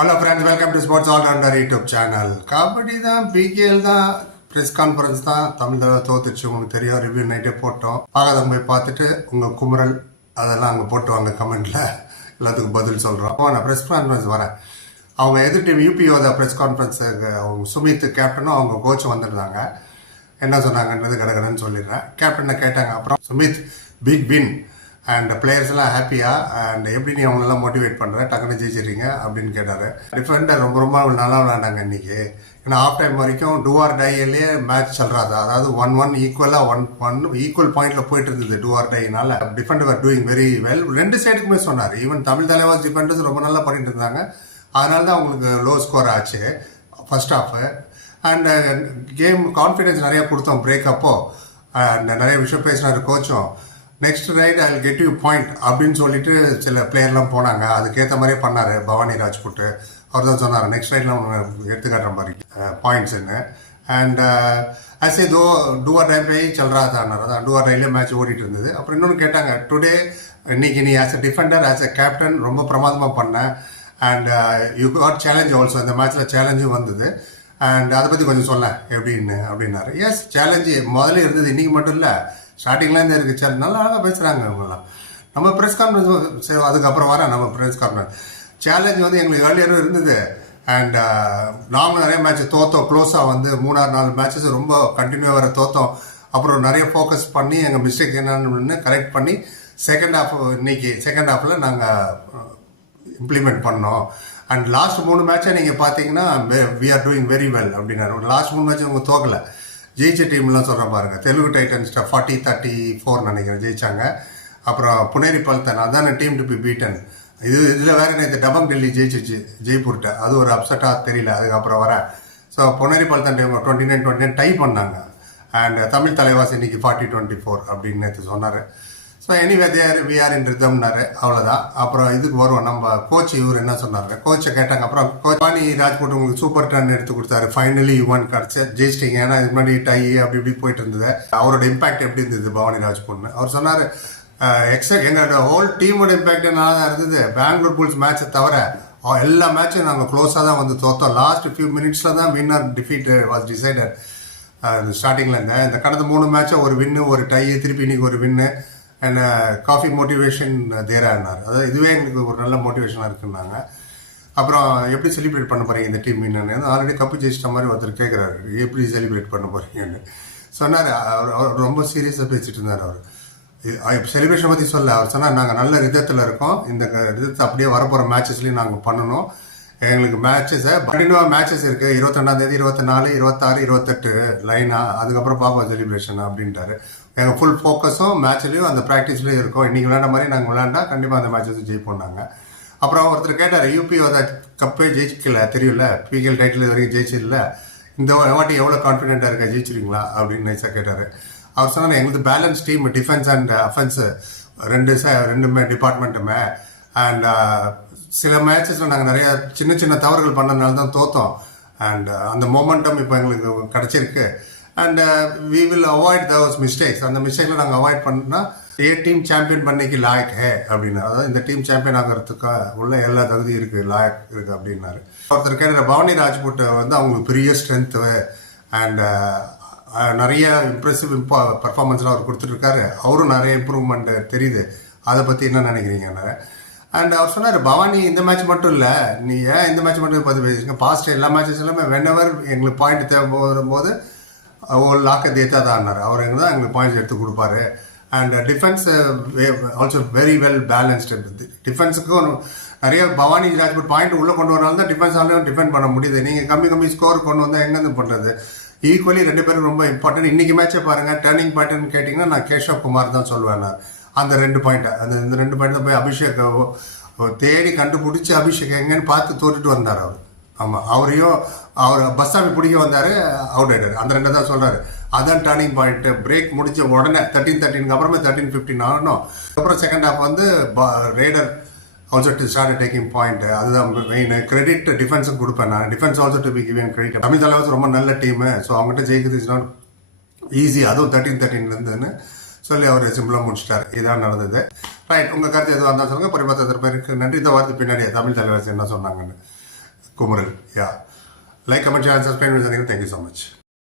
Hello friends, welcome to sports all rounder YouTube channel. Kabaddi தான், PKL தான், press conference தான். தமிழ் தோத்துச்சு, உங்களுக்கு தெரியும். ரிவ்யூ நைட்டே போட்டோம். பார்க்காதவங்க போய் பார்த்துட்டு உங்கள் குமுறல் அதெல்லாம் அங்கே போட்டு வாங்க கமெண்ட்டில். எல்லாத்துக்கும் பதில் சொல்கிறோம். நான் ப்ரெஸ் கான்ஃபரன்ஸ் வரேன். அவங்க எதிர் டீம் யூபிஓத ப்ரெஸ் கான்ஃபரன்ஸுக்கு அவங்க சுமித் கேப்டனும் அவங்க கோச்சும் வந்துருந்தாங்க. என்ன சொன்னாங்கன்றது கடகடன்னு சொல்லிடுறேன். கேப்டனை கேட்டாங்க. அப்புறம் சுமித் பிக் வின் அண்ட் பிளேயர்ஸ்லாம் ஹாப்பியா அண்ட் எப்படி நீ அவங்களெல்லாம் மோட்டிவேட் பண்ணுற, டக்குன்னு ஜெயிச்சிடுறீங்க அப்படின்னு கேட்டார். டிஃபெண்டர் ரொம்ப நல்லா விளையாண்டாங்க இன்றைக்கி. ஏன்னா ஆஃப் டைம் வரைக்கும் டூ ஆர் டையிலே மேட்ச் சொல்கிறாது. அதாவது 1-1 ஈக்குவலாக 1-1 ஈக்குவல் பாயிண்டில் போயிட்டு இருந்தது டூ ஆர் டைனால. Defender are doing very well. ரெண்டு சைடுக்குமே சொன்னார். ஈவன் தமிழ் தலைவாஸ் டிஃபெண்டர்ஸ் ரொம்ப நல்லா பண்ணிட்டு இருந்தாங்க. அதனால தான் அவங்களுக்கு லோ ஸ்கோர் ஆச்சு first half. And game confidence நிறையா கொடுத்தோம் பிரேக்கப்போ. நிறைய விஷயம் பேசினார் கோச்சும். Next right I get you point அப்படின்னு சொல்லிட்டு சில பிளேயர்லாம் போனாங்க. அதுக்கேற்ற மாதிரியே பண்ணார் பவானி ராஜ்புட். அவர் தான் சொன்னார் நெக்ஸ்ட் ரைட்லாம் எடுத்துக்காட்டுற மாதிரி பாயிண்ட்ஸுன்னு. அண்ட் ஐசே டூஆர் டை போய் செல்றாதானார். அதான் டூஆர் டைலே மேட்ச் ஓடிட்டு இருந்தது. அப்புறம் இன்னொன்று கேட்டாங்க, டுடே இன்னைக்கு நீ as a defender as a captain ரொம்ப பிரமாதமாக பண்ணேன். And you got challenge also. இந்த மேட்ச்சில் சேலஞ்சும் வந்தது. அண்ட் அதை பற்றி கொஞ்சம் சொல்ல எப்படின்னு அப்படின்னாரு. எஸ், சேலஞ்சு முதல்ல இருந்தது, இன்றைக்கி மட்டும் இல்லை, ஸ்டார்டிங்லேருந்து இருக்குது. சேலஞ்ச் நல்லா அழகாக பேசுகிறாங்க இவங்கெல்லாம். நம்ம ப்ரெஸ் கான்ஃபரன்ஸ் சரி, அதுக்கப்புறம் வர நம்ம ப்ரெஸ் கான்ஃபரன்ஸ் சேலஞ்ச் வந்து எங்களுக்கு ஏர்லியரும் இருந்தது. அண்ட் நாங்களும் நிறைய மேட்ச் தோத்தோம். க்ளோஸாக வந்து 3-4 மேட்சஸ் ரொம்ப கண்டினியூவாக வர தோத்தோம். அப்புறம் நிறைய ஃபோக்கஸ் பண்ணி எங்கள் மிஸ்டேக் என்னன்னு கரெக்ட் பண்ணி செகண்ட் ஹாஃபில் நாங்கள் இம்ப்ளிமெண்ட் பண்ணோம். அண்ட் லாஸ்ட் 3 மேட்சை நீங்கள் பார்த்தீங்கன்னா we are doing very well அப்படின்னாரு. லாஸ்ட் 3 மேட்ச் அவங்க தோக்கலை. ஜெயிச்ச டீம்லாம் சொல்கிறேன் பாருங்க. தெலுங்கு டைட்டன்ஸ் 40-34 நினைக்கிறேன் ஜெயிச்சாங்க. அப்புறம் புனேரி பல்தன், அதான டீம் டு பி பீட்டன். இதில் வேறு நேற்று டபங் டெல்லி ஜெயிச்சிச்சு ஜெய்ப்பூர்கிட்ட. அது ஒரு அப்செட்டாக தெரியல. அதுக்கப்புறம் வரேன். So Puneri Paltan team 29-29 tie பண்ணாங்க. அண்ட் தமிழ் தலைவாசி இன்னைக்கு 40-24 அப்படின்னு நேற்று சொன்னார். So anyway we are in ரிதம்னாரு. அவ்வளோதான். அப்புறம் இதுக்கு வருவோம். நம்ம கோச் இவர் என்ன சொன்னார், கோச்சை கேட்டாங்க. அப்புறம் கோச் பவானி ராஜ்புட் உங்களுக்கு சூப்பர் டர்ன் எடுத்து கொடுத்தாரு. ஃபைனலி யுவன் கிடச்சி ஜெயிச்சிட்டிங்க. ஏன்னா இது மாதிரி டை அப்படி இப்படி போயிட்டு இருந்தது. அவரோட இம்பாக்ட் எப்படி இருந்தது பவானி ராஜ்புட்னு அவர் சொன்னார். எங்களோட ஹோல் டீமோட இம்பாக்ட் நல்லா தான் இருந்தது. பெங்களூர் புல்ஸ் மேட்சை தவிர எல்லா மேட்சும் நாங்கள் க்ளோஸாக தான் வந்து தோற்றோம். லாஸ்ட் ஃபியூ மினிட்ஸில் தான் win R defeat was decided. ஸ்டார்டிங்கில் இருந்தேன் இந்த கடந்த 3 மேட்சை ஒரு வின்னு, ஒரு டை, திருப்பி இன்னைக்கு ஒரு வின்னு. அண்ட் காஃபி மோட்டிவேஷன் தேரானார். அதாவது இதுவே எங்களுக்கு ஒரு நல்ல மோட்டிவேஷனாக இருக்குன்னாங்க. அப்புறம் எப்படி செலிப்ரேட் பண்ண போகிறீங்க இந்த டீம் என்னன்னு ஆல்ரெடி கப்பு ஜெயிச்சிட்ட மாதிரி ஒருத்தர் கேட்குறாரு, எப்படி செலிப்ரேட் பண்ண போகிறீங்கன்னு சொன்னார். அவர் ரொம்ப சீரியஸாக பேசிட்டு இருந்தார். அவர் செலிப்ரேஷன் பற்றி சொல்ல அவர் சொன்னார், நாங்கள் நல்ல ரிதத்தில் இருக்கோம். இந்த ரிதத்தை அப்படியே வரப்போகிற மேட்சஸ்லையும் நாங்கள் பண்ணணும். எங்களுக்கு மேட்சஸை கண்டினியூவாக மேட்சஸ் இருக்குது. 22 24 26 28 லைனாக. அதுக்கப்புறம் பார்ப்போம் செலிப்ரேஷன் அப்படின்ட்டாரு. எங்கள் ஃபுல் ஃபோக்கஸும் மேட்ச்லேயும் அந்த ப்ராக்டிஸ்லேயும் இருக்கும். இன்றைக்கி விளையாண்ட மாதிரி நாங்கள் விளையாண்டா கண்டிப்பாக அந்த மேட்சஸ் ஜெயிப்போம்னாங்க. அப்புறம் ஒருத்தர் கேட்டார், யூபிஓ கப்பே ஜெயிக்கல தெரியும்ல, பிகேஎல் டைட்டில் இது வரைக்கும் ஜெயிச்சிடல, இந்த வாட்டி எவ்வளோ கான்ஃபிடென்ட்டாக இருக்கா, ஜெயிச்சிருங்களா அப்படின்னு நைஸாக கேட்டார். அவர் சொன்னார், எங்களுக்கு balance team, defence and offence ரெண்டுமே டிபார்ட்மெண்ட்டுமே. அண்ட் சில மேட்சஸில் நாங்கள் நிறையா சின்ன தவறுகள் பண்ணதுனால தான் தோற்றோம். அண்ட் அந்த மொமெண்டம் இப்போ எங்களுக்கு கிடச்சிருக்கு. And we will avoid those mistakes. அந்த மிஸ்டேக்கில் நாங்கள் அவாய்ட் பண்ணால் டீம் சாம்பியன் பண்ணிக்கு லாயக் ஹே அப்படின்னாரு. அதாவது இந்த டீம் சாம்பியன் ஆகிறதுக்கு உள்ள எல்லா தகுதியும் இருக்குது, லாயக் இருக்குது அப்படின்னாரு. ஒருத்தர் கேட்குற பவானி ராஜ்புட் வந்து அவங்களுக்கு பெரிய ஸ்ட்ரென்த்து அண்ட் நிறைய இம்ப்ரெசிவ் பர்ஃபார்மன்ஸ்லாம் அவர் கொடுத்துட்ருக்காரு. அவரும் நிறைய இம்ப்ரூவ்மெண்ட் தெரியுது. அதை பற்றி என்ன நினைக்கிறீங்கன்னு. அண்ட் அவர் சொன்னார், பவானி இந்த மேட்ச் மட்டும் இல்லை, நீ ஏன் இந்த மேட்ச் மட்டும் பார்த்து பேசிங்க, பாஸ்ட் எல்லா மேட்சஸ் எல்லாமே வென்எவர் எங்களுக்கு பாயிண்ட் தேவைப்படும் போது லாக்க தேத்தா தான் அவர் எங்கே தான் எங்களுக்கு பாயிண்ட்ஸ் எடுத்து கொடுப்பாரு. And defence also very well balanced. டிஃபென்ஸுக்கும் நிறைய பவானி ராஜ்புட் பாயிண்ட் உள்ளே கொண்டு வரனால தான் டிஃபென்ஸாலையும் டிஃபெண்ட் பண்ண முடியுது. நீங்கள் கம்மி ஸ்கோர் கொண்டு வந்தால் எங்கேருந்து பண்ணுறது. ஈக்குவலி ரெண்டு பேரும் ரொம்ப இம்பார்ட்டன்ட். இன்றைக்கி மேட்சை பாருங்கள், டர்னிங் பாயிண்ட்னு கேட்டிங்கன்னா நான் கேஷவ் குமார் தான் சொல்லுவேன். நான் அந்த 2 பாயிண்ட்டை இந்த 2 பாயிண்ட் தான் போய் அபிஷேக் தேடி கண்டுபிடிச்சி அபிஷேக் எங்கன்னு பார்த்து தோட்டுட்டு வந்தார் அவர். ஆமாம், அவர் பஸ்ஸாமி பிடிக்க வந்தார், அவுட் ஆகிட்டார். அந்த 2 தான் சொல்கிறாரு. அதான் டர்னிங் பாயிண்ட்டு. பிரேக் முடிச்ச உடனே 13-13 அப்புறமே 13-15 ஆகணும். அப்புறம் செகண்ட் ஹாஃப் வந்து raider also to start taking point. அதுதான் மெயின். கிரெடிட் டிஃபென்ஸுக்கு கொடுப்பேன் நான். Defence also to be given credit. Tamil Thalaivas ரொம்ப நல்ல டீமு. ஸோ அவங்ககிட்ட ஜெயிக்கிறது இஸ் நாட் ஈஸி. அதுவும் 13-13 சொல்லி அவர் சிம்பிளாக முடிச்சிட்டார். இதான் நடந்தது. ரைட், உங்கள் கருத்து எதுவாக இருந்தால் சொல்லுங்கள். 10 பேருக்கு நன்றி. இந்த வாரத்துக்கு பின்னாடியே தமிழ் தலைவாசி என்ன சொன்னாங்கன்னு. குமரல் யா லைக் கமெண்ட் ஷேர் சப்ஸ்கிரைப் பண்ணி தேங்க்யூ ஸோ மச்